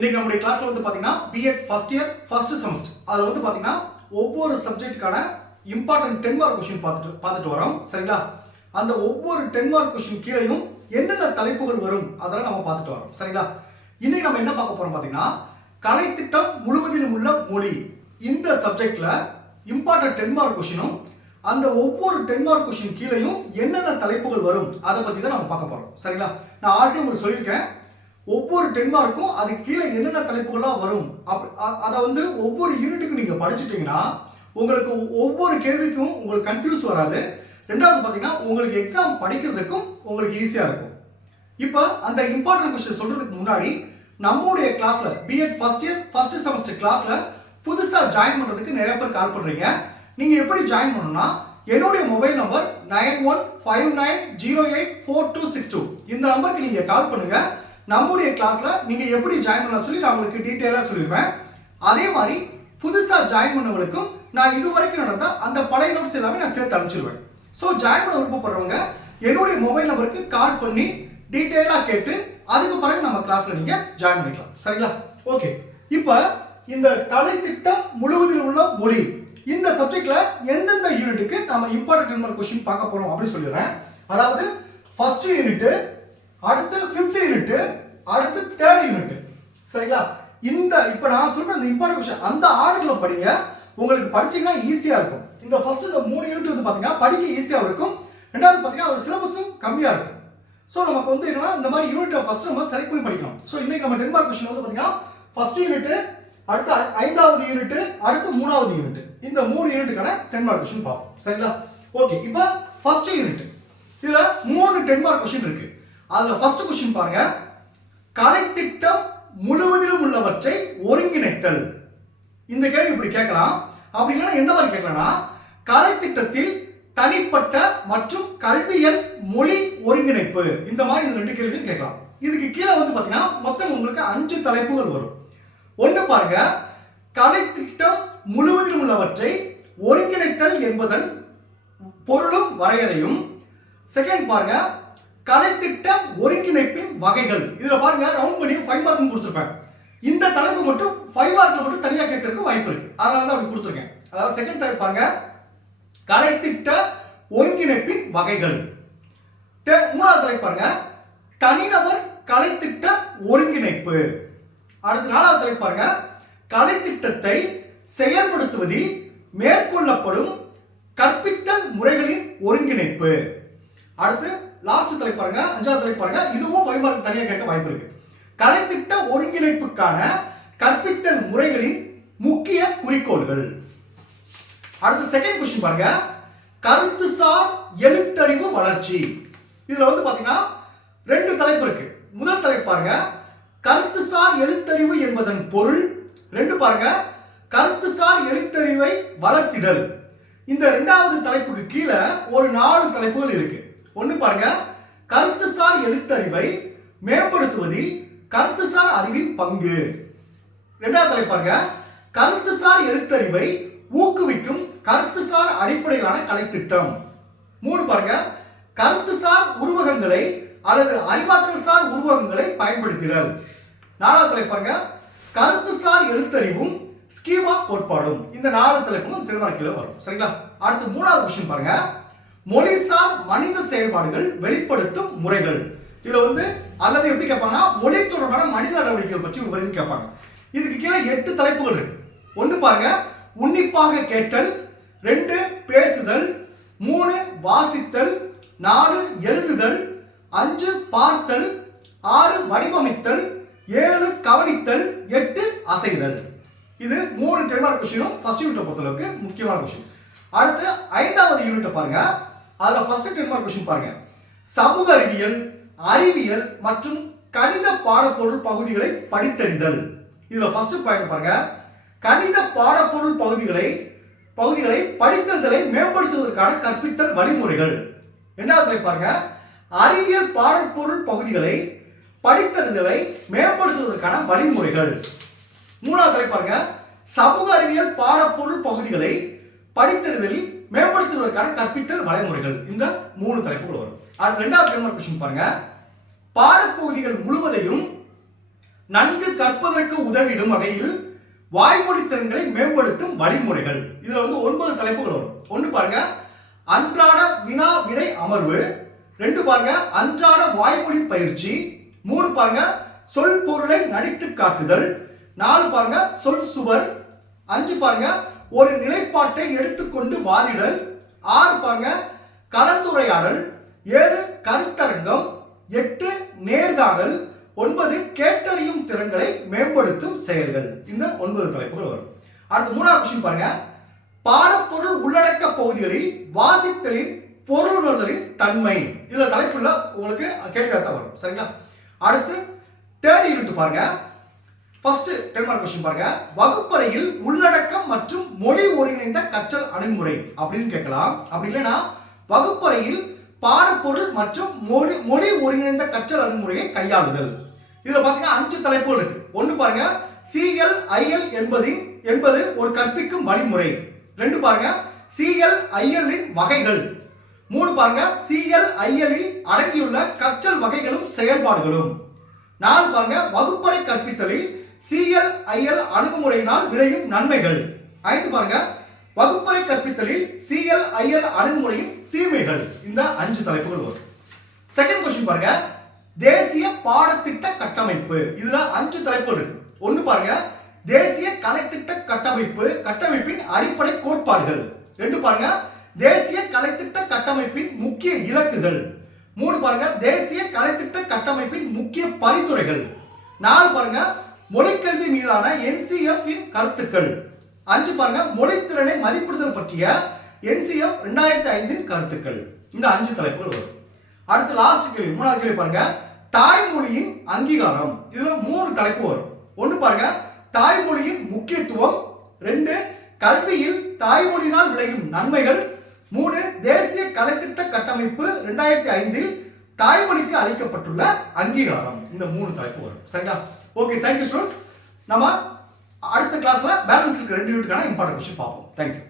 இன்னைக்கு நம்முடைய கிளாஸ்ல வந்து பாத்தீங்கன்னா BEd first year first semester அதுல வந்து பாத்தீங்கன்னா ஒவ்வொரு சப்ஜெக்ட்டுக்கான இம்பார்ட்டன்ட் 10 மார்க் क्वेश्चन பார்த்துட்டு வரோம். சரிங்களா? அந்த ஒவ்வொரு 10 மார்க் क्वेश्चन கீழேயும் என்னென்ன தலைப்புகள் வரும் அதெல்லாம் நம்ம பார்த்துட்டு வரோம். சரிங்களா? இன்னைக்கு நம்ம என்ன பார்க்க போறோம் பாத்தீங்கன்னா கலைத்திட்டம் முழுவதிலும் உள்ள மொழி இந்த சப்ஜெக்ட்ல இம்பார்ட்டன்ட் 10 மார்க் क्वेश्चनும் அந்த ஒவ்வொரு 10 மார்க் क्वेश्चन கீழேயும் என்னென்ன தலைப்புகள் வரும் அதை பத்தி தான் நம்ம பார்க்க போறோம். சரிங்களா? நான் ஆல்ரெடி உங்களுக்கு சொல்லியிருக்கேன் ஒவ்வொரு 10 மார்க்கும் அது கீழே என்னென்ன தலைப்புகள்லாம் வரும் அதை வந்து ஒவ்வொரு யூனிட்டுக்கும் நீங்க படிச்சிட்டீங்கன்னா உங்களுக்கு ஒவ்வொரு கேள்விக்கும் உங்களுக்கு கன்ஃபியூஸ் வராது. ரெண்டாவது பாத்தீங்கன்னா உங்களுக்கு எக்ஸாம் படிக்கிறதுக்கும் உங்களுக்கு ஈஸியா இருக்கும். இப்போ அந்த இம்பார்ட்டன்ட் क्वेश्चन சொல்றதுக்கு முன்னாடி நம்மளுடைய கிளாஸ்ல BEd first year first semester கிளாஸ்ல புதுசா ஜாயின் பண்றதுக்கு நிறைய பேர் கால் பண்றீங்க. நீங்க எப்படி ஜாயின் பண்ணணும்னா என்னுடைய மொபைல் நம்பர் 9159084262 இந்த நம்பருக்கு நீங்க கால் பண்ணுங்க. நம்முடைய கிளாஸ்ல நீங்க எப்படி ஜாயின் பண்ணலாம் சொல்லி நான் உங்களுக்கு டீடைலா சொல்லிடுவேன். அதே மாதிரி புதுசா ஜாயின் பண்ணவங்களுக்கும் நான் இதுவரைக்கும் நடந்த அந்த பழைய நோட்ஸ் எல்லாமே நான் சேர்த்து அனுப்பிச்சிடுவேன். ஸோ ஜாயின் பண்ண விருப்பப்படுறவங்க என்னுடைய மொபைல் நம்பருக்கு கால் பண்ணி டீடைலா கேட்டு அதுக்கு பிறகு நம்ம கிளாஸ்ல நீங்க ஜாயின் பண்ணிக்கலாம். சரிங்களா? ஓகே. இப்போ இந்த கலைத்திட்டம் முழுவதில் உள்ள மொழி இந்த சப்ஜெக்ட்ல எந்தெந்த யூனிட்டுக்கு நம்ம இம்பார்ட்டன்ட் 10 மார்க் क्वेश्चन பார்க்க போறோம் அப்படி சொல்லிடுறேன். அதாவது ஃபர்ஸ்ட் யூனிட், அடுத்து 5th யூனிட், அடுத்து 3rd யூனிட். சரிங்களா? இந்த இப்போ நான் சொல்ற இந்த இம்பார்ட்டன்ட் क्वेश्चन அந்த ஆர்டர்ல படிங்க. உங்களுக்கு படிச்சீங்கன்னா ஈஸியா இருக்கும். இந்த ஃபர்ஸ்ட் இந்த 3 யூனிட் வந்து பாத்தீங்கன்னா படிக்க ஈஸியா இருக்கும். ரெண்டாவது பாத்தீங்கன்னா அதோட சிலபஸும் கம்மியா இருக்கும். சோ நமக்கு வந்து என்னன்னா இந்த மாதிரி யூனிட்டை ஃபர்ஸ்ட் நம்ம செலக்ட் பண்ணி படிக்கணும். சோ இன்னைக்கு நம்ம 10 மார்க் क्वेश्चन வந்து பாத்தீங்கன்னா ஃபர்ஸ்ட் யூனிட், அடுத்து 5வது யூனிட், அடுத்து 3வது யூனிட். இந்த 3 யூனிட்டுக்கான 10 மார்க் क्वेश्चन பார்ப்போம். சரிங்களா? ஓகே. இப்போ ஃபர்ஸ்ட் யூனிட் இதுல 3 10 மார்க் क्वेश्चन இருக்கு. அதுல ஃபர்ஸ்ட் क्वेश्चन பாருங்க. கலைத்திட்டம் முழுவதிலும் உள்ளவற்றை ஒருங்கிணைத்தல். இந்த கேள்வி இப்படி கேட்கலாம். அப்படின்னா எந்த மாதிரி கேட்கலாம்னா கலைத்திட்டத்தில் தனிப்பட்ட மற்றும் கல்வியல் மொழி ஒருங்கிணைப்பு இந்த மாதிரி இந்த ரெண்டு கேள்வியும் கேட்கலாம். இதுக்கு கீழே வந்து பாத்தீங்கன்னா மொத்தம் உங்களுக்கு 5 தலைப்புகள் வரும். ஒன்னு பாருங்க, கலைத்திட்டம் முழுவதிலும் உள்ளவற்றை ஒருங்கிணைத்தல் என்பதன் பொருளும் வரையறையும். செகண்ட் பாருங்க, கலைத்திட்ட ஒருங்கிணைப்பின் வகைகள். இதுல பாருங்க ரவுண்ட் பண்ணி 5 மார்க் கொடுத்திருப்பேன். இந்த தலைப்பு மட்டும் 5 மார்க்ல மட்டும் தனியா கேட்கறதுக்கு வாய்ப்பு இருக்கு. அதனால தான் அப்படி கொடுத்திருக்கேன். அதாவது செகண்ட் தலைப்பு பாருங்க, கலைத்திட்ட ஒருங்கிணைப்பின் வகைகள். மூணாவது தலைப்பு பாருங்க, தனிநபர் கலைத்திட்ட ஒருங்கிணைப்பு. அடுத்த 4வது தலைப்பு பாருங்க, கலைத்திட்டத்தை செயல்படுத்துவதில் மேற்கொள்ளப்படும் கற்பித்தல் முறைகளின் ஒருங்கிணைப்பு. அடுத்து லாஸ்ட் தலைப்பு பாருங்க, 5வது தலைப்பு பாருங்க, இதுவும் 5 மார்க் தனியா கேட்க வாய்ப்பு இருக்கு. கலைத்திட்ட ஒருங்கிணைப்புக்கான கற்பித்தல் முறைகளின் முக்கிய குறிக்கோள்கள். அடுத்து செகண்ட் क्वेश्चन பாருங்க, கருத்துசார் எழுத்தறிவு வளர்ச்சி. இதுல வந்து பாத்தீங்கன்னா 2 தலைப்பு இருக்கு. முதல் தலைப்பு பாருங்க, கருத்துசார் எழுத்தறிவு என்பதன் பொருள். 2 பாருங்க, கருத்துசார் எழுத்தறிவை வளர்த்திடல். இந்த 2வது தலைப்புக்கு கீழே ஒரு 4 தலைப்புகள் இருக்கு. ஒன்னு பாருங்க, கருத்துசார் எழுத்தறிவை மேம்படுத்துவதில் கருத்துசார் அறிவின் பங்கு. 2வது தலைப்பு பாருங்க, கருத்துசார் எழுத்தறிவை ஊக்குவிக்கும் கருத்துசார் அடிப்படையிலான கலைத்திட்டம். 3 பாருங்க, கருத்துசார் உருவகங்களை அல்லது அறிவாற்றல் சார் உருவகங்களை பயன்படுத்துதல். 4வது தலைப்பு பாருங்க, கருத்துசார் எழுத்தறிவும் ஸ்கீமா கோட்பாடும். இந்த 4 தலைப்பும் 10 மார்க்கில் வரும். சரிங்களா? அடுத்து 3வது क्वेश्चन பாருங்க, மொழிசார் மனித செயல்பாடுகள் வெளிப்படுத்தும் முறைகள். இதுல வந்து அல்லது எப்படி கேட்பாங்கன்னா மொழி தொடர்பான மனித நடவடிக்கைகள் பற்றி விவரம் கேட்பாங்க. இதுக்கு கீழே 8 தலைப்புகள் இருக்கு. 1 பாருங்க, உன்னிப்பாக கேட்டல். 2 பேசுதல். 3 வாசித்தல். 4 எழுதுதல். 5 பார்த்தல். 6 வடிவமைத்தல். 7 கவனித்தல். 8 அசைதல். இது 3 10 மார்க் क्वेश्चन ஃபர்ஸ்ட் யூனிட்டை பொறுத்தளவுக்கு முக்கியமான क्वेश्चन. அடுத்து 5வது யூனிட்டை பாருங்க. அதுல ஃபர்ஸ்ட் 10 மார்க் क्वेश्चन பாருங்க, சமூக அறிவியல், அறிவியல் மற்றும் கணித பாடப்பொருள் பகுதிகளை படித்தறிதல். இதுல ஃபர்ஸ்ட் பாயிண்ட் பாருங்க, கணித பாடப்பொருள் பகுதிகளை படித்தறிதலை மேம்படுத்துவதற்கான கற்பித்தல் வழிமுறைகள். 2வது பாருங்க, அறிவியல் பாடப்பொருள் பகுதிகளை படித்தறிதலை மேம்படுத்துவதற்கான வழிமுறைகள். 3வது பாருங்க, சமூக அறிவியல் பாடப்பொருள் பகுதிகளை படித்தறிதலில் மேம்படுத்துவதற்கான கற்பித்தல் வழிமுறைகள். இந்த 3 தலைப்புகள் வரும். அடுத்து 2வது 10 மார்க் क्वेश्चन பாருங்க, பாடப்பகுதிகள் முழுவதையும் நன்கு கற்பதற்கு உதவிடும் வகையில் வாய்மொழி திறன்களை மேம்படுத்தும் வழிமுறைகள். இதுல 9 தலைப்புகள் வரும். ஒன்று பாருங்க, அன்றாட வினா விடை அமர்வு. 2 பாருங்க, அன்றாட வாய்மொழி பயிற்சி. 3 பாருங்க, சொல் பொருளை நடித்து காட்டுதல். 4 பாருங்க, சொல் சுவர். 5 பாருங்க, ஒரு நிலைப்பாட்டை எடுத்துக்கொண்டு வாதிடல். 6 பாருங்க, கலந்துரையாடல். 7 கருத்தரங்கம். 8 நேர்காணல். 9 கேட்டறியும் திறன்களை மேம்படுத்தும் செயல்கள். இந்த 9 தலைப்புகள் வரும். அடுத்து 3வது கொஸ்டின் பாருங்க, பாடப்பொருள் உள்ளடக்க பகுதிகளில் வாசித்தலின் பொருளுணர்தலின் தன்மை. இதுல தலைப்புள்ள உங்களுக்கு கேள்வி வரும். சரிங்களா? அடுத்து 3rd யூனிட் பாருங்க. ஃபர்ஸ்ட் 10 மார்க் கொஸ்டின் பாருங்க, வகுப்பறையில் உள்ளடக்கம் மற்றும் மொழி ஒருங்கிணைந்த கற்றல் அணுகுமுறை அப்படின்னு கேட்கலாம். அப்படி இல்லைன்னா வகுப்பறையில் பாடப்பொருள் மற்றும் மொழி ஒருங்கிணைந்த கற்றல் அணுகுமுறையை கையாளுதல். இதுல பாத்தீங்கன்னா 5 தலைப்புகள் இருக்கு. ஒன்று பாருங்க, CLIL என்பது ஒரு கற்பிக்கும் வழிமுறை. 2 பாருங்க, CLIL இன் வகைகள். 3 பாருங்க, CLIL இல் அடங்கியுள்ள கற்றல் வகைகளும் செயல்பாடுகளும். 4 பாருங்க, வகுப்பறை கற்பித்தலில் CLIL அணுகுமுறையினால் விளையும் நன்மைகள். 5 பாருங்க, வகுப்பறை கற்பித்தலில் CLIL அணுகுமுறையின் தீமைகள். இந்த 5 தலைப்புகள் வரும். செகண்ட் கொஸ்டின் பாருங்க, தேசிய பாடத்திட்ட கட்டமைப்பு. இதுல 5 தலைப்புகள் இருக்கு. ஒன்று பாருங்க, தேசிய கலைத்திட்ட கட்டமைப்பின் அடிப்படை கோட்பாடுகள். 2 பாருங்க, தேசிய கலைத்திட்ட கட்டமைப்பின் முக்கிய இலக்குகள். 3 பாருங்க, தேசிய கலைத்திட்ட கட்டமைப்பின் முக்கிய பரிந்துரைகள். 4 பாருங்க, மொழிக்கல்வி மீதான NCF இன் கருத்துக்கள். 5 பாருங்க, மொழித்திறனை மதிப்பிடுதல் பற்றிய NCF 2005 இன் கருத்துக்கள். இந்த 5 தலைப்புகள் வரும். அடுத்து லாஸ்ட் கேள்வி, 3வது கேள்வி பாருங்க, தாய்மொழியின் அங்கீகாரம். இதுல 3 தலைப்பு வரும். ஒன்று பாருங்க, தாய்மொழியின் முக்கியத்துவம். 2 கல்வியில் தாய்மொழியினால் விளையும் நன்மைகள். 3 தேசிய கலைத்திட்ட கட்டமைப்பு 2005 இல் தாய்மொழிக்கு அளிக்கப்பட்டுள்ள அங்கீகாரம். இந்த 3 தலைப்பு வரும். சரிங்களா? Okay, thank you students. நம்ம அடுத்த கிளாஸ்ல பேலன்ஸ் இருக்க 2 யூனிட்டுக்கான இம்பார்ட்டன்ட் கொஸ்டின் பார்ப்போம். தேங்க்யூ.